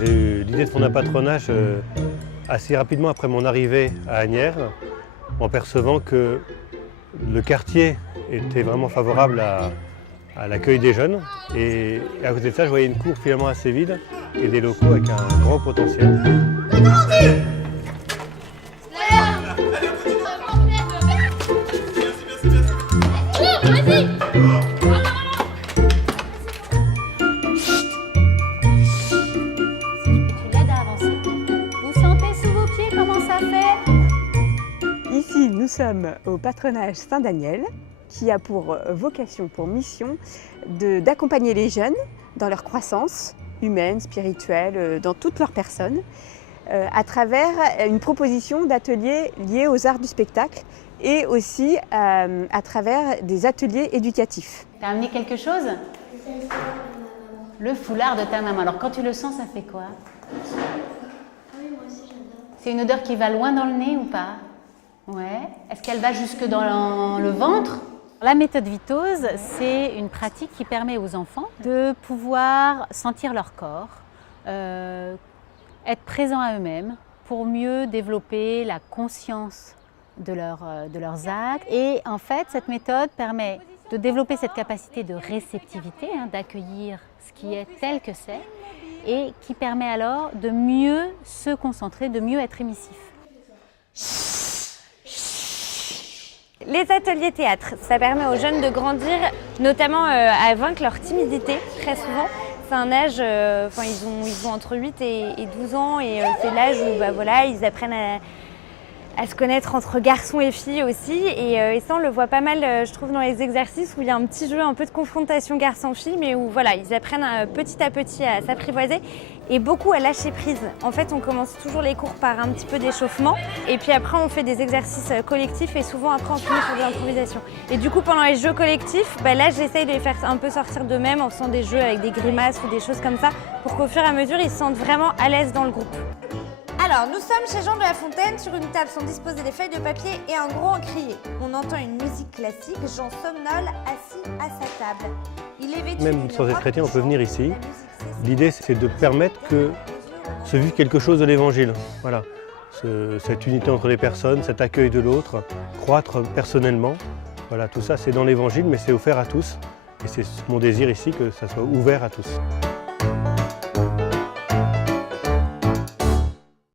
J'ai eu l'idée de fonder un patronage assez rapidement après mon arrivée à Asnières, en percevant que le quartier était vraiment favorable à l'accueil des jeunes. Et à côté de ça, je voyais une cour finalement assez vide et des locaux avec un gros potentiel. Ici, nous sommes au patronage Saint-Daniel, qui a pour vocation, pour mission, d'accompagner les jeunes dans leur croissance humaine, spirituelle, dans toute leur personne, à travers une proposition d'ateliers liés aux arts du spectacle et aussi à travers des ateliers éducatifs. T'as amené quelque chose? Le foulard de ta maman. Alors quand tu le sens, ça fait quoi? Oui, moi aussi j'adore. C'est une odeur qui va loin dans le nez ou pas? Ouais. Est-ce qu'elle va jusque dans le ventre? La méthode Vitose, c'est une pratique qui permet aux enfants de pouvoir sentir leur corps, être présents à eux-mêmes pour mieux développer la conscience de leurs actes. Et en fait, cette méthode permet de développer cette capacité de réceptivité, d'accueillir ce qui est tel que c'est, et qui permet alors de mieux se concentrer, de mieux être émissif. Les ateliers théâtre, ça permet aux jeunes de grandir, notamment à vaincre leur timidité, très souvent. C'est un âge, ils ont entre 8 et 12 ans et c'est l'âge où ils apprennent à se connaître entre garçons et filles aussi. Et ça, on le voit pas mal, je trouve, dans les exercices où il y a un petit jeu un peu de confrontation garçon-fille, mais où ils apprennent petit à petit à s'apprivoiser et beaucoup à lâcher prise. En fait, on commence toujours les cours par un petit peu d'échauffement et puis après, on fait des exercices collectifs et souvent après, on finit sur de l'improvisation. Et du coup, pendant les jeux collectifs, là, j'essaye de les faire un peu sortir d'eux-mêmes en faisant des jeux avec des grimaces ou des choses comme ça pour qu'au fur et à mesure, ils se sentent vraiment à l'aise dans le groupe. Alors, nous sommes chez Jean de La Fontaine. Sur une table sont disposées des feuilles de papier et un gros encrier. On entend une musique classique. Jean somnole assis à sa table. Il est vêtu Même d'une sans être robe chrétien, on peut chante. venir ici. La musique cesse. L'idée, c'est de permettre que se vive quelque chose de l'Évangile. Voilà. Cette unité entre les personnes, cet accueil de l'autre, croître personnellement. Voilà, tout ça, c'est dans l'Évangile, mais c'est offert à tous. Et c'est mon désir ici que ça soit ouvert à tous.